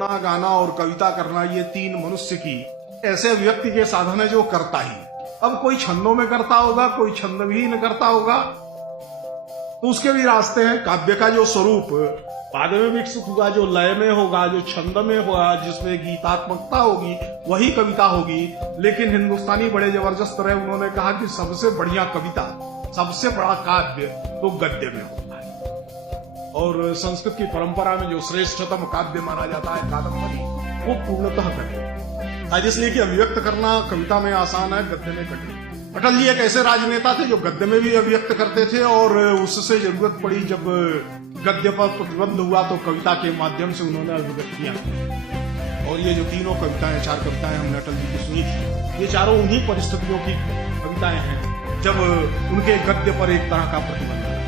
रोना, गाना और कविता करना, ये तीन मनुष्य की ऐसे व्यक्ति के साधन है जो करता ही। अब कोई छंदों में करता होगा, कोई छंद भी न करता होगा, तो उसके भी रास्ते हैं। काव्य का जो स्वरूप बाद में विकसित हुआ, जो लय में होगा, जो छंद में होगा, जिसमें गीतात्मकता होगी, वही कविता होगी। लेकिन हिंदुस्तानी बड़े जबरदस्त रहे, उन्होंने कहा कि सबसे बढ़िया कविता, सबसे बड़ा काव्य तो गद्य में होता है। और संस्कृत की परंपरा में जो श्रेष्ठतम काव्य माना जाता है कादंबरी, वो पूर्णतः गद्य है। इसलिए कि अभिव्यक्त करना कविता में आसान है, गद्य में कठिन। अटल जी एक ऐसे राजनेता थे जो गद्य में भी अभिव्यक्त करते थे, और उससे जरूरत पड़ी जब गद्य पर प्रतिबंध हुआ तो कविता के माध्यम से उन्होंने अभिव्यक्तियां की। और ये जो तीनों कविताएं, 4 कविताएं हमने अटल जी की सुनी थी, ये चारों उन्हीं परिस्थितियों की कविताएं हैं जब उनके गद्य पर एक तरह का प्रतिबंध है।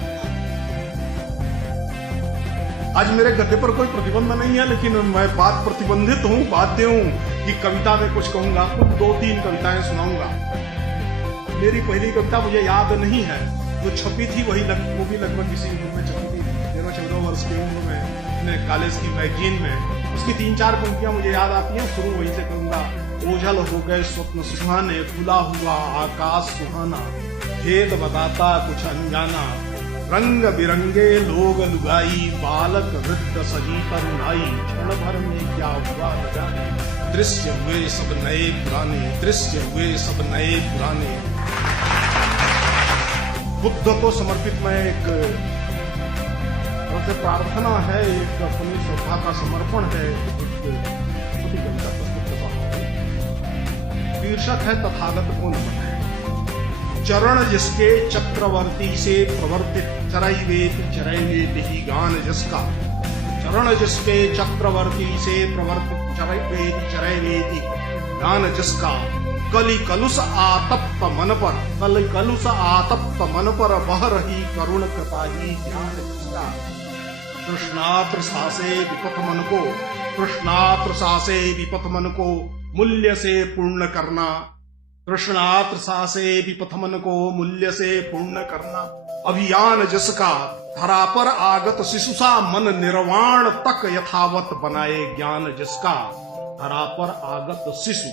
आज मेरे गद्य पर कोई प्रतिबंध नहीं है, लेकिन मैं बात प्रतिबंधित हूं, बाध्य हूं कि कविता में कुछ कहूंगा। कुछ 2-3 कविताएं सुनाऊंगा। मेरी पहली कविता मुझे याद नहीं है, जो छपी थी वो भी लगभग इसी उम्र में छपी थी, 13-14 वर्ष की उम्र में, अपने कॉलेज की मैगजीन में। उसकी 3-4 पंक्तियां मुझे याद आती हैं, शुरू वहीं से करूंगा। ओझल हो गए स्वप्न सुहाने, खुला हुआ आकाश सुहाना, भेद बताता कुछ अनजाना, रंग बिरंगे लोग लुगाई, बालक वृद्ध सजी तरुणाई, क्षण भर में क्या हुआ न जाने, दृश्य हुए सब नए पुराने, दृश्य हुए सब नए पुराने। बुद्ध को समर्पित मैं एक प्रार्थना है, एक अपनी श्रद्धा का समर्पण है, एक कविता प्रस्तुत करता हूं। शीर्षक है तथागत को नमन है। चरण जिसके चक्रवर्ती से प्रवर्तित, चरैवेति चरैवेति ही गान जिसका। चरण जिसके चक्रवर्ती से प्रवर्तित, चरैवेति चरैवेति गान जिसका। कलि कलुष आतप्त मन पर, कलि कलुष आतप्त मन पर बह रही करुण कृपा ही ध्यान जिसका। तृष्णात्र सासे विपथ मन को, तृष्णात्र सासे विपथ मन को मूल्य से पूर्ण करना। तृष्णात्र सासे विपथ मन को मूल्य से पूर्ण करना। अभियान जिसका, धरा पर आगत शिशु सा मन निर्वाण तक यथावत बनाए ज्ञान जिसका। धरा पर आगत शिशु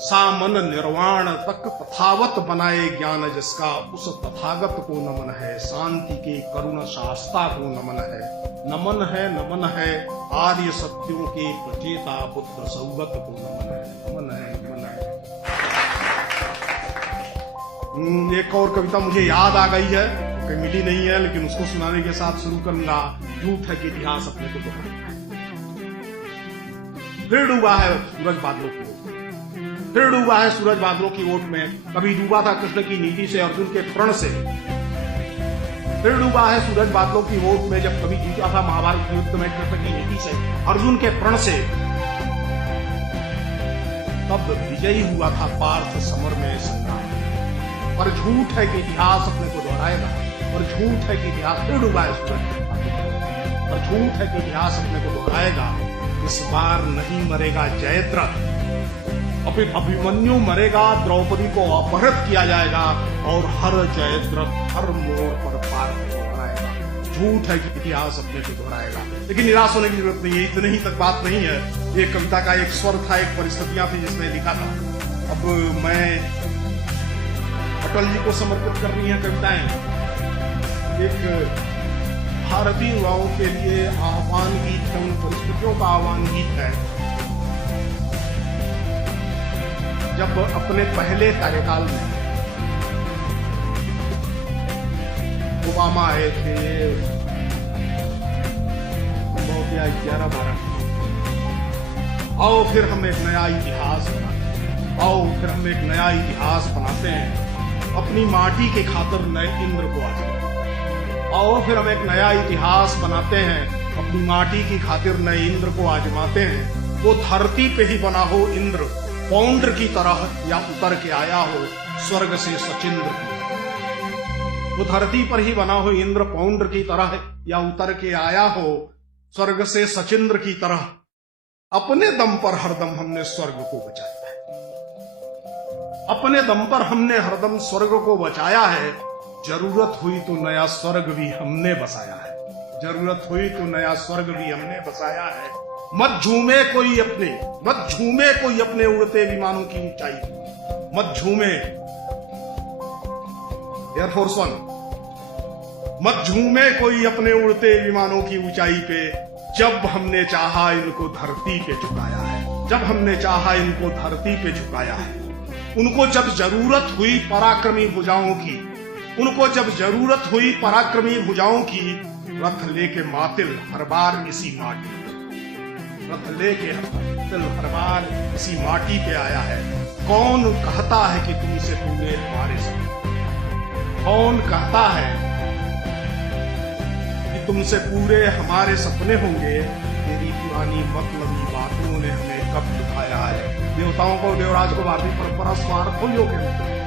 सा मन निर्वाण तक तथावत बनाए ज्ञान जिसका। उस तथागत को नमन है, शांति के करुण शास्ता को नमन है। नमन है, नमन है आर्य सत्यों के प्रचेता पुत्र सौगत को नमन है, नमन है, नमन है। एक और कविता मुझे याद आ गई है, कहीं मिली नहीं है, लेकिन उसको सुनाने के साथ शुरू करूंगा। झूठ है कि इतिहास अपने को दोहराता है। फिर डूबा है सूरज बादलों की ओट, फिर डूबा है सूरज बादलों की ओट में। कभी डूबा था कृष्ण की नीति से, अर्जुन के प्रण से। फिर डूबा है सूरज बादलों की ओट में, जब कभी जीता था महाभारत युद्ध में कृष्ण की नीति से, अर्जुन के प्रण से। तब विजयी हुआ था पार्थ समर में संग्राम। पर झूठ है कि इतिहास अपने को दोहराएगा, और झूठ है कि इतिहास फिर डूबा है सूरज, पर झूठ है कि इतिहास अपने को दोहराएगा। इस बार नहीं मरेगा जयद्रथ, अभिमन्यु मरेगा, द्रौपदी को अपहृत किया जाएगा, और हर जयद्रथ हर मोड़ पर पार्थ को हराएगा। झूठ है कि इतिहास अपने को दोहराएगा। लेकिन निराश होने की जरूरत नहीं है, इतनी ही तक बात नहीं है। एक कविता का एक स्वर था, एक परिस्थितियां थी जिसने लिखा था। अब मैं अटल जी को समर्पित कर रही है कविताएं। एक भारतीय युवाओं के लिए आह्वान गीत है, उन परिस्थितियों का आह्वान गीत है जब अपने पहले कार्यकाल में ओबामा आए थे, 2011-12। आओ फिर हम एक नया इतिहास बनाते हैं, आओ फिर हम एक नया इतिहास बनाते हैं, अपनी माटी के खातिर नए इंद्र को आजमाते। आओ फिर हम एक नया इतिहास बनाते हैं, अपनी माटी की खातिर नए इंद्र को आजमाते हैं। वो धरती पे ही बना हो इंद्र, पौंड्र की तरह, या उतर के आया हो स्वर्ग से सचिंद्र की। वो धरती पर ही बना हो इंद्र, पौंड्र की तरह, या उतर के आया हो स्वर्ग से सचिंद्र की तरह। अपने दम पर हरदम हमने स्वर्ग को बचाया है, अपने दम पर हमने हरदम स्वर्ग को बचाया है। जरूरत हुई तो नया स्वर्ग भी हमने बसाया है, जरूरत हुई तो नया स्वर्ग भी हमने बसाया है। मत झूमे कोई अपने उड़ते विमानों की ऊंचाई, मत झूमे एयरफोर्स वन, मत झूमे कोई अपने उड़ते विमानों की ऊंचाई पे। जब हमने चाहा इनको धरती पे झुकाया है, जब हमने चाहा इनको धरती पे झुकाया है। उनको जब जरूरत हुई पराक्रमी भुजाओं की, उनको जब जरूरत हुई पराक्रमी भुजाओं की, रथ लेके मातिल हर बार इसी माटी, रथ लेके मातिल हर बार इसी माटी पे आया है। कौन कहता है कि तुमसे पूरे हमारे सपने, कौन कहता है कि तुमसे पूरे हमारे सपने होंगे। तेरी पुरानी मतलबी बातों ने हमें कब दुखाया है। देवताओं को, देवराज को भारतीय परंपरा स्वार्थ खोलियो के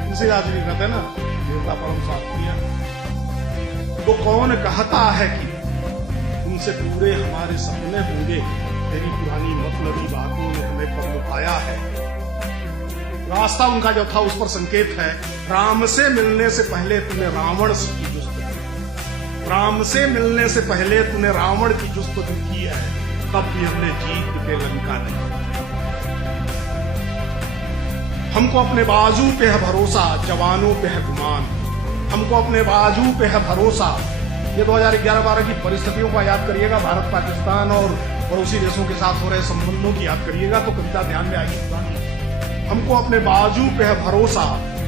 इनसे आज भी कहते हैं ना, देवता परम स्वार्थी है। तो कौन कहता है कि तुमसे पूरे हमारे सपने होंगे। तेरी पुरानी मतलबी बातों ने हमें कब दुखाया है। रास्ता उनका जो था उस पर संकेत है। राम से मिलने से पहले तूने रावण की जुस्तजू, राम से मिलने से पहले तूने रावण की जुस्तजू की है। तब भी हमने जीत के लंका नहीं। हमको अपने बाजू पे है भरोसा, जवानों पे है गुमान। हमको अपने बाजू पे है भरोसा। ये 2011-12 की परिस्थितियों को याद करिएगा, भारत पाकिस्तान और पड़ोसी देशों के साथ हो रहे संबंधों की याद करिएगा तो कविता ध्यान में आएगी। हमको अपने बाजू पे है भरोसा,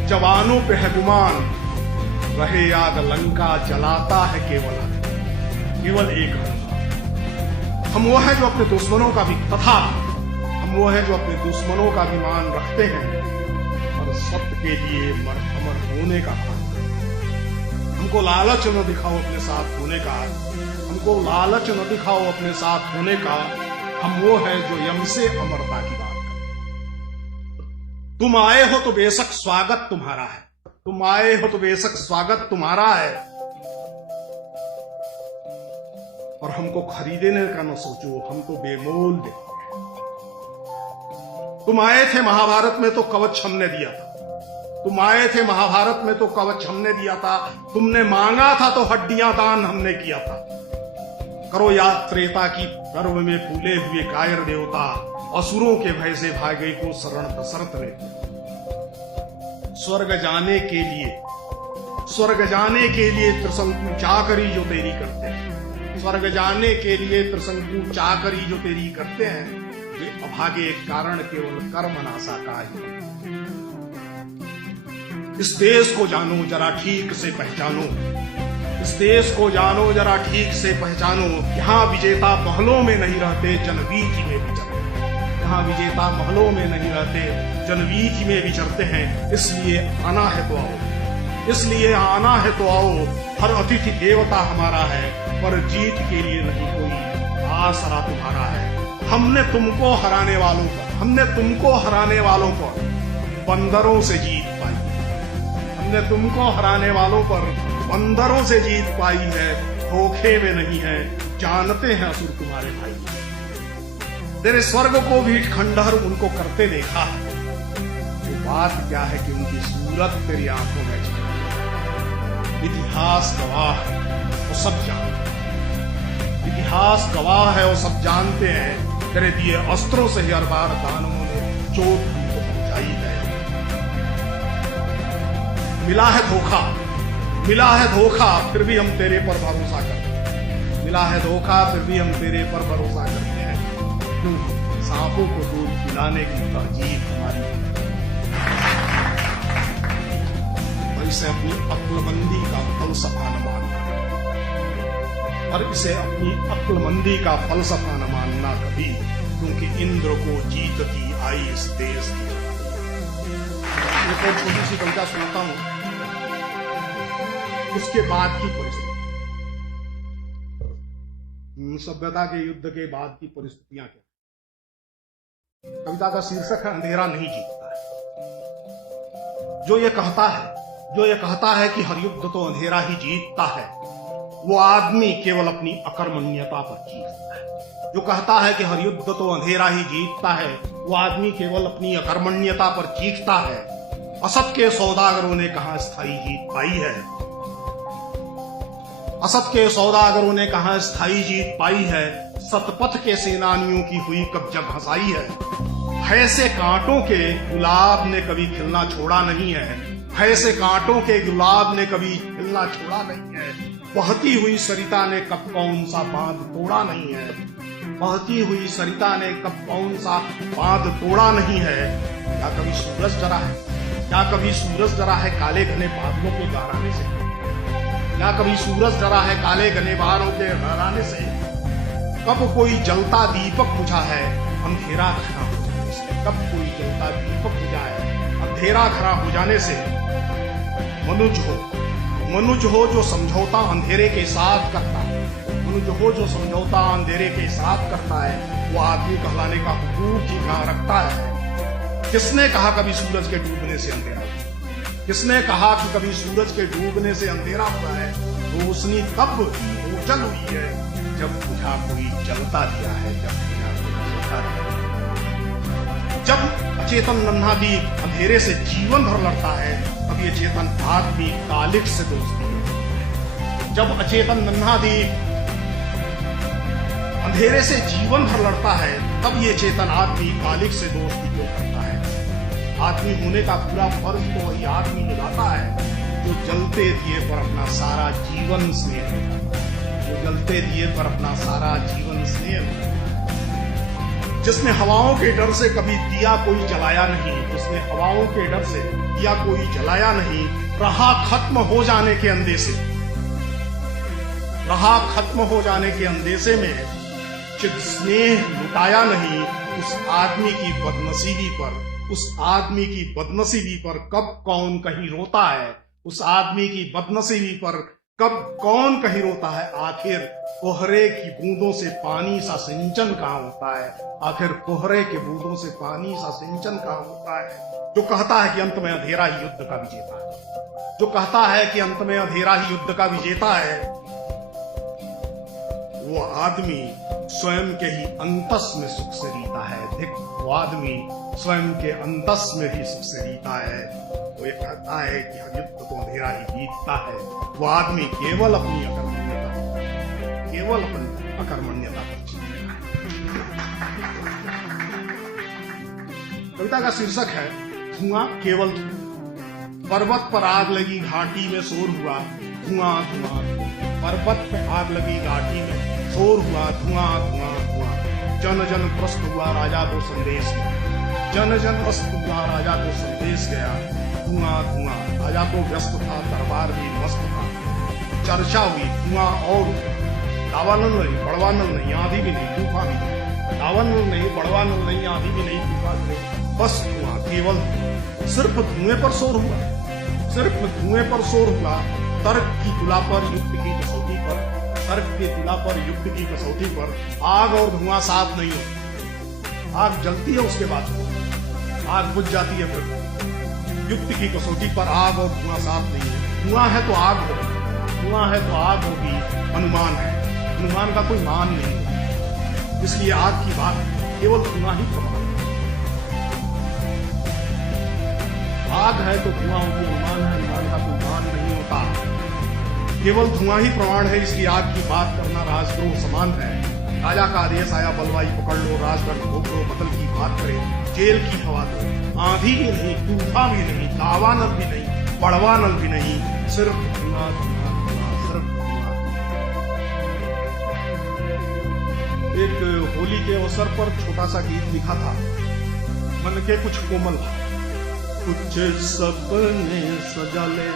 जवानों पे है गुमान। रहे याद लंका जलाता है केवल एक हंसा। हम वो है जो अपने दुश्मनों का भी तथा हम वो है जो अपने दुश्मनों का भी मान रखते हैं और सत्य के लिए अमर होने का मान। हमको लालच न दिखाओ अपने साथ होने का, हमको लालच न दिखाओ अपने साथ होने का। हम वो है जो यम से अमरता की बात। तुम आए हो तो बेशक स्वागत तुम्हारा है, तुम आए हो तो बेशक स्वागत तुम्हारा है। और हमको खरीदने का न सोचो, हम तो बेमोल देते हैं। तुम आए थे महाभारत में तो कवच हमने दिया था, तुम आए थे महाभारत में तो कवच हमने दिया था। तुमने मांगा था तो हड्डियां दान हमने किया था। करो याद त्रेता की गर्भ में फूले हुए कायर देवता, असुरों के भय से भागे को शरण दशरथ ने। स्वर्ग जाने के लिए त्रिशंकु चाकरी जो तेरी करते हैं, स्वर्ग जाने के लिए त्रिशंकु चाकरी जो तेरी करते हैं, वे अभागे कारण केवल कर्म नासा का ही। इस देश को जानो जरा ठीक से पहचानो, इस देश को जानो जरा ठीक से पहचानो। यहाँ विजेता महलों में नहीं रहते, जनवीथी में विचरते। यहाँ विजेता महलों में नहीं रहते, जनवीथी में विचरते हैं। इसलिए आना है तो आओ, इसलिए आना है तो आओ। हर अतिथि देवता हमारा है, पर जीत के लिए नहीं कोई आसरा तुम्हारा है। हमने तुमको हराने वालों पर बंदरों से जीत पाई, हमने तुमको हराने वालों पर बंदरों से जीत पाई है। धोखे में नहीं है, जानते हैं असुर तुम्हारे भाई। तेरे स्वर्ग को भी खंडहर उनको करते देखा है। वो बात क्या है कि उनकी सूरत तेरी आंखों में झलकी। इतिहास गवाह है, वो सब जानते हैं। इतिहास गवाह है, वो सब जानते हैं। तेरे दिए अस्त्रों से ही हर बार दानवों ने चोट हमको पहुंचाई है। मिला है धोखा, फिर भी हम तेरे पर भरोसा करते हैं। मिला है धोखा, फिर भी हम तेरे पर भरोसा करते हैं। क्यों सांपों को दूध पिलाने की तहजीब हमारी। और इसे अपनी अक्लमंदी का फलसफा न मानना, और इसे अपनी अक्लमंदी का फलसफा न मानना कभी, क्योंकि इंद्र को जीतती आई इस देश की। एक और छोटी सी कविता सुनाता हूं, उसके बाद की परिस्थिति, सभ्यता के युद्ध के बाद की परिस्थितियां क्या। कविता का शीर्षक है अंधेरा नहीं जीतता है। जो ये कहता है कि हर युद्ध तो अंधेरा ही जीतता है, वो आदमी केवल अपनी अकर्मण्यता पर जीतता है। जो कहता है कि हर युद्ध तो अंधेरा ही जीतता है, वो आदमी केवल अपनी अकर्मण्यता पर जीतता है। असत के सौदागरों ने कहां स्थायी जीत पाई है, असत के सौदागरों ने कहां स्थायी जीत पाई है। सतपथ के सेनानियों की हुई कब जब हंसाई है। ऐसे कांटों के गुलाब ने कभी खिलना छोड़ा नहीं है, ऐसे कांटों के गुलाब ने कभी खिलना छोड़ा नहीं है। बहती हुई सरिता ने कब कौन सा बांध तोड़ा नहीं है, बहती हुई सरिता ने कब कौन सा बांध तोड़ा नहीं है। क्या कभी सूरज डरा है, क्या कभी सूरज डरा है काले घने बादलों के गहराने से, क्या कभी सूरज डरा है काले घने बादलों के गहराने से। कब कोई जलता दीपक बुझा है अंधेरा घना हो जाने से, कब कोई जलता दीपक बुझा है अंधेरा घना हो जाने से। मनुज हो जो समझौता अंधेरे के साथ करता है, मनुज हो जो समझौता अंधेरे के साथ करता है, वो आदमी कहलाने का हुकूक ही कहां रखता है। किसने कहा कभी सूरज के डूबने से अंधेरा, किसने कहा कि कभी सूरज के डूबने से अंधेरा हुआ है। रोशनी तब ओझल हुई है जब बुझा कोई जलता दिया है, जब बुझा कोई जलता दिया है। जब अचेतन नन्हा दीप अंधेरे से जीवन भर लड़ता है, तब ये चेतन आदमी कालिक से दोस्ती है। जब अचेतन नन्हा दीप अंधेरे से जीवन भर लड़ता है, तब ये चेतन आदमी कालिक से दोस्ती क्यों करता है। आदमी होने का पूरा फर्ज तो वही आदमी निभाता है जो जलते दिए पर अपना सारा जीवन स्नेह, जो जलते दिए पर अपना सारा जीवन स्नेह, जिसने हवाओं के डर से कभी दिया कोई जलाया नहीं, जिसने हवाओं के डर से दिया कोई जलाया नहीं। रहा खत्म हो जाने के अंदेशे, रहा खत्म हो जाने के अंदेशे में चित स्नेह लुटाया नहीं। उस आदमी की बदनसीबी पर, उस आदमी की बदनसीबी पर कब कौन कहीं रोता है, उस आदमी की बदनसीबी पर कब कौन कहीं रोता है। आखिर कोहरे की बूंदों से पानी सा सिंचन कहां होता है, आखिर कोहरे के बूंदों से पानी सा सिंचन कहां होता है। जो कहता है कि अंत में अंधेरा ही युद्ध का विजेता है, जो कहता है कि अंत में अंधेरा ही युद्ध का विजेता है, वो आदमी स्वयं के ही अंतस में सुख से जीता है। वो आदमी स्वयं के अंतस में ही सुख से जीता है। वो ये कहता है कि युद्ध तो अंधेरा ही जीतता है। वो आदमी केवल अपनी अकर्मण्यता, केवल अपनी अकर्मण्यता पर जीता है। कविता का शीर्षक है धुआं केवल धुआं। पर्वत पर आग लगी घाटी में शोर हुआ, धुआं धुआं। पर्वत पे आग लगी घाटी में शोर हुआ, धुआं धुआं धुआं। जन जन प्रस्त हुआ राजा को संदेश गया, जन जन प्रस्त हुआ राजा को संदेश गया। धुआं धुआं राजा तो व्यस्त था, दरबार भी मस्त था। चर्चा हुई धुआं और दावानल नहीं, बड़वानल नहीं, आंधी भी नहीं, तूफान भी नहीं। दावानल नहीं, बड़वानल नहीं, आंधी भी नहीं, तूफान नहीं। बस धुआं, केवल सिर्फ धुएं पर शोर हुआ, सिर्फ धुएं पर शोर हुआ। तर्क की तुला पर, युक्त की कसौटी पर, तर्क की तुला पर, युक्त की कसौटी पर। आग और धुआं साफ नहीं हो, आग जलती है उसके बाद आग बुझ जाती है। फिर युक्त की कसौटी पर आग और धुआं साफ नहीं है। धुआं है तो आग होगी, धुआं है तो आग होगी। अनुमान है, अनुमान का कोई मान नहीं है, इसलिए आग की बात केवल धुआं ही प्रमाण है। आग है तो धुआं होगी, अनुमान है, अनुमान का कोई मान नहीं होता, केवल धुआं ही प्रमाण है। इसलिए आग की बात करना राजद्रोह समान है। राजा का आदेश आया, बलवाई पकड़ लो, राजगढ़ भोग लो, बदल की बात करे, जेल की हवा दो। आंधी भी नहीं, तूफान भी नहीं, दावानल भी नहीं, बड़वानल भी नहीं, सिर्फ धुआं धुआं धुआं, सिर्फ धुआं। एक होली के अवसर पर छोटा सा गीत लिखा था, मन के कुछ कोमल भाव। कुछ सपने सजा ले,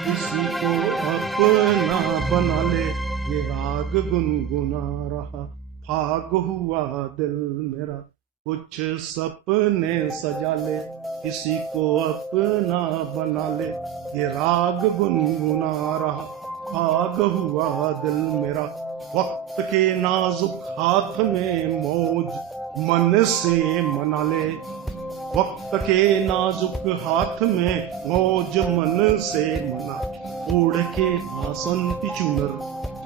किसी को अपना बना ले, ये राग गुनगुना रहा, फाग हुआ दिल मेरा। कुछ सपने सजा ले, किसी को अपना बना ले, ये राग गुनगुना रहा, फाग हुआ दिल मेरा। वक्त के नाजुक हाथ में मौज मन से मना ले, वक्त के नाजुक हाथ में मौज मन से मना। ओढ़ के बासंती चुनर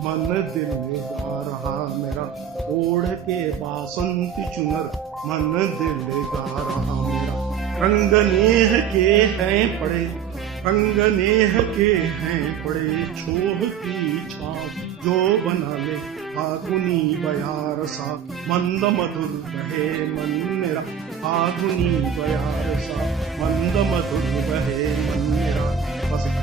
मन दिल गा रहा मेरा, ओढ़ के बासंती चुनर मन दिल गा रहा मेरा। रंग नेह के हैं पड़े, रंग नेह के हैं पड़े छोह की छाप, जो बना ले फागुनी बयार सा, मंद मधुर बहे मन मेरा, फागुनी बयार सा, मंद मधुर बहे मन मेरा। बस